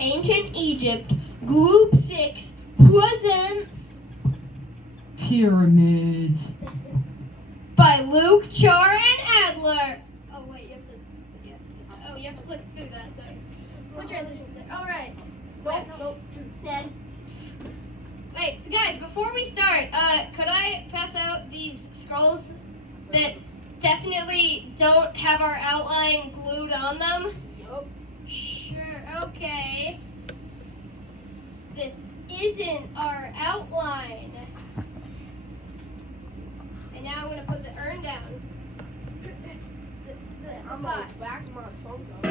Ancient Egypt, Group 6 presents Pyramids. By Luke, Char, and Adler. Oh wait, you have to click through that. Sorry. What transition is it? All right. Nope. Send. Wait, so guys, before we start, could I pass out these scrolls that definitely don't have our outline glued on them? Yup. Sure. Okay. This isn't our outline. And now I'm gonna put the urn down. I'm gonna back my trunk up.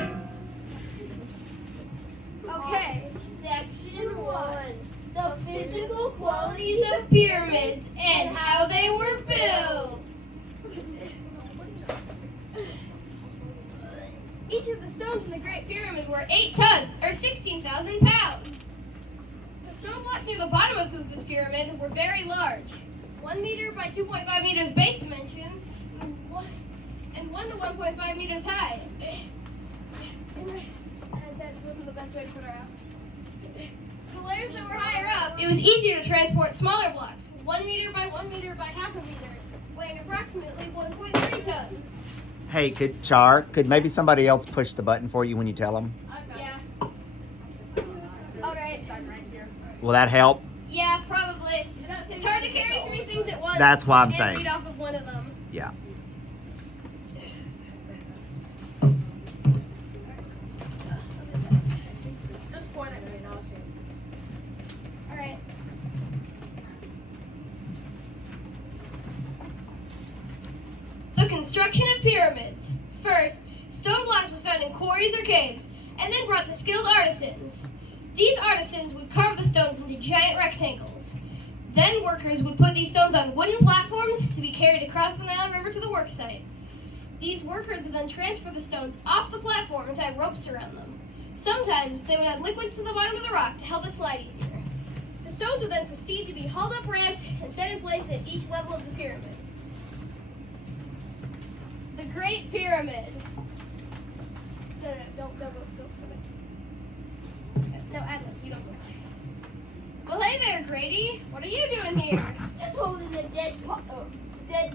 Okay. Section 1. The physical qualities of pyramids and how they were built. Each of the stones in the Great Pyramid were 8 tons, or 16,000 pounds. The stone blocks near the bottom of Khufu's pyramid were very large. 1 meter by 2.5 meters base dimensions, and 1 to 1.5 meters high. I said this wasn't the best way to put her out. The layers that were higher up, it was easier to transport smaller blocks, 1 meter by 1 meter by half a meter, weighing approximately 1.3 tons. Hey, Char, could maybe somebody else push the button for you when you tell them? Yeah. All right. Will that help? Yeah, probably. It's hard to carry 3 things at once. That's why I'm and saying. read off of one of them. Yeah. Just point at me and I'll see. All right. The construction of pyramids. First, stone blocks was found in quarries or caves, and then brought to skilled artisans. These artisans would carve the stones into giant rectangles. Then workers would put these stones on wooden platforms to be carried across the Nile River to the work site. These workers would then transfer the stones off the platform and tie ropes around them. Sometimes they would add liquids to the bottom of the rock to help it slide easier. The stones would then proceed to be hauled up ramps and set in place at each level of the pyramid. The Great Pyramid. No, don't go. No, Adler, you don't go. Well, hey there, Grady. What are you doing here? Just holding the dead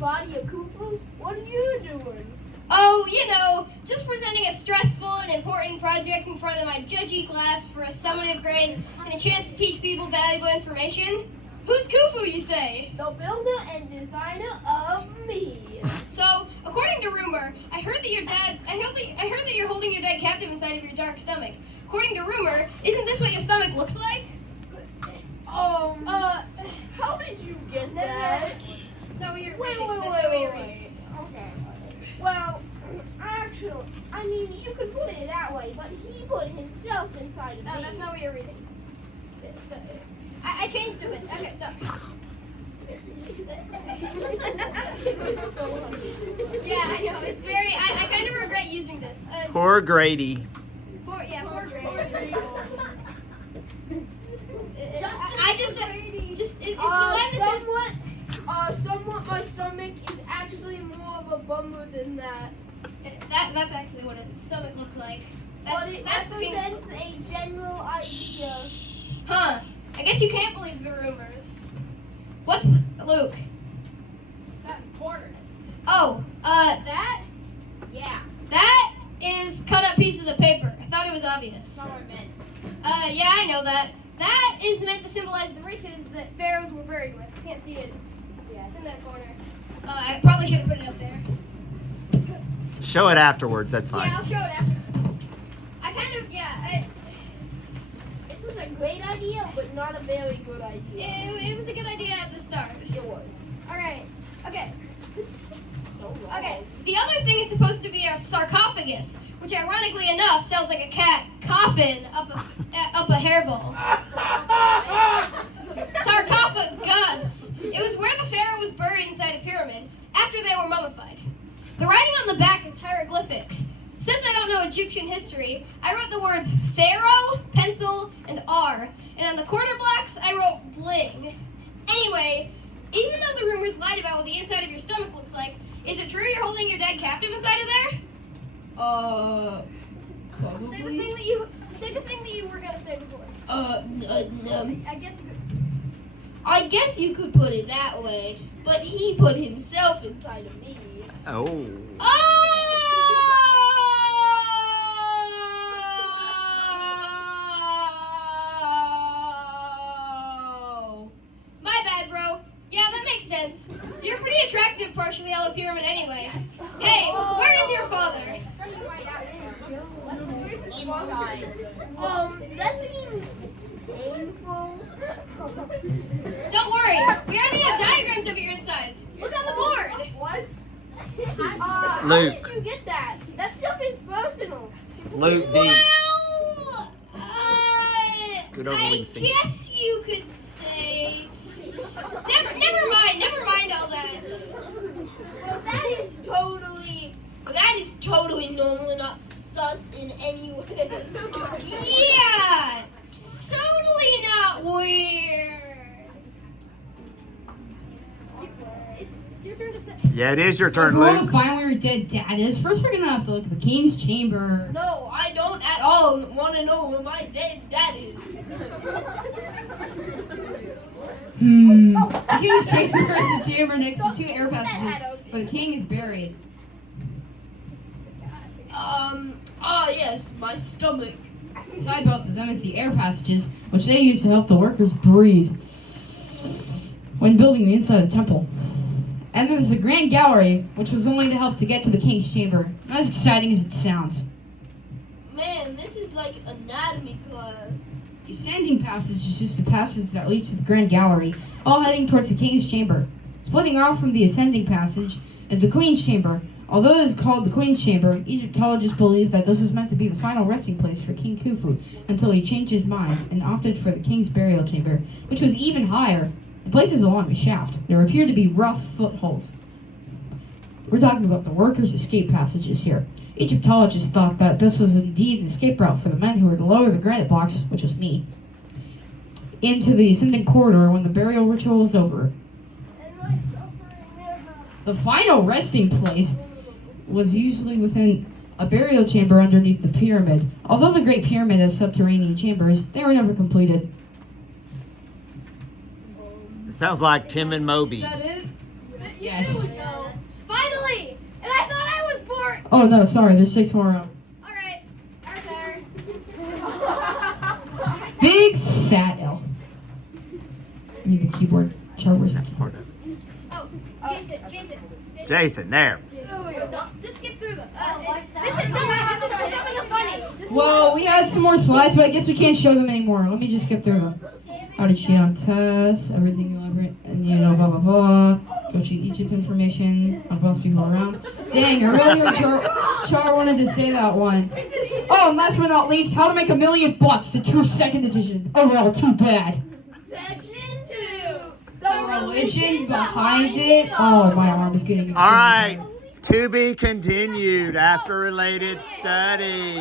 body of Khufu. What are you doing? Oh, just presenting a stressful and important project in front of my judgy class for a summative grade and a chance to teach people valuable information. Who's Khufu, you say? The builder and designer of me. So, according to rumor, I heard that you're holding your dad captive inside of your dark stomach. According to rumor, isn't this what your stomach looks like? How did you get that? So you're Wait. Okay. Well, actually, you could put it that way, but he put himself inside of me. No, that's not what you're reading. I changed it. Okay, sorry. Yeah, I know. It's very. I kind of regret using this. Poor Grady. Poor Grady. Somewhat my stomach is actually more of a bummer than that. That's actually what its stomach looks like. But it That's represents a general idea. Huh. I guess you can't believe the rumors. What's Luke? That corner. Oh, that? Yeah. That is cut up pieces of paper. I thought it was obvious. That's not what I meant. Yeah, I know that. That is meant to symbolize the riches that pharaohs were buried with. I can't see it. It's in that corner. I probably should have put it up there. Show it afterwards, that's fine. Yeah, I'll show it after. It was a great idea, but not a very good idea. It was a good idea at the start. It was. Alright, okay. So wrong. Okay, the other thing is supposed to be a sarcophagus, which ironically enough sounds like a cat coffin up a hairball. Sarcophagus. It was where the pharaoh was buried inside a pyramid after they were mummified. The writing on the back is hieroglyphics. Since I don't know Egyptian history, I wrote the words pharaoh, pencil, and R. And on the quarter blocks, I wrote bling. Anyway, even though the rumors lied about what the inside of your stomach looks like, is it true you're holding your dad captive inside of there? Say the thing that you were gonna say before. I guess you could put it that way, but he put himself inside of me. Oh. Oh! My bad, bro. Yeah, that makes sense. You're pretty attractive, partially yellow pyramid anyway. Hey, where is your father? Inside. That seems painful. Don't worry, we already have diagrams of your insides. Look on the board. What? How Luke. did you get that? That stuff is personal. Luke B. Well, Scoot over, we can see. I guess you could say. Never mind all that. Well, that is totally normal and not sus in any way. Yeah, totally not weird. It's your turn to say. Yeah, it is your turn, We're going Luke. to find where your dead dad is. First, we're gonna have to look at the king's chamber. No, I don't at all want to know where my dead dad is. The king's chamber is a chamber next to two air passages where the king is buried. Yes, my stomach. Beside both of them is the air passages, which they use to help the workers breathe when building the inside of the temple. And there's a grand gallery, which was only to help to get to the king's chamber. Not as exciting as it sounds. Man, this is like anatomy class. The ascending passage is just a passage that leads to the grand gallery, all heading towards the king's chamber. Splitting off from the ascending passage is the queen's chamber. Although it is called the queen's chamber, Egyptologists believe that this is meant to be the final resting place for King Khufu until he changed his mind and opted for the king's burial chamber, which was even higher. The places along the shaft, there appear to be rough footholds. We're talking about the workers' escape passages here. Egyptologists thought that this was indeed an escape route for the men who were to lower the granite blocks, which was me, into the ascending corridor when the burial ritual was over. The final resting place was usually within a burial chamber underneath the pyramid. Although the Great Pyramid has subterranean chambers, they were never completed. It sounds like Tim and Moby. Is that it? Yes. No. Finally! And I thought I was bored. Oh no, sorry, there's 6 more. Alright, our turn. Big fat L. I need the keyboard. Char, where's the keyboard? Oh, Jason. Jason, there. Just skip through them. This is for something funny. Well, we had some more slides, but I guess we can't show them anymore. Let me just skip through them. How to cheat on tests, everything elaborate, and blah blah blah. Go cheat Egypt information, how to boss people around. Dang, I really heard Char wanted to say that one. Oh, and last but not least, how to make $1 million, the 2nd edition. Overall, too bad. Section 2. The religion behind it. Oh, my arm is getting. All right. To be continued after related study.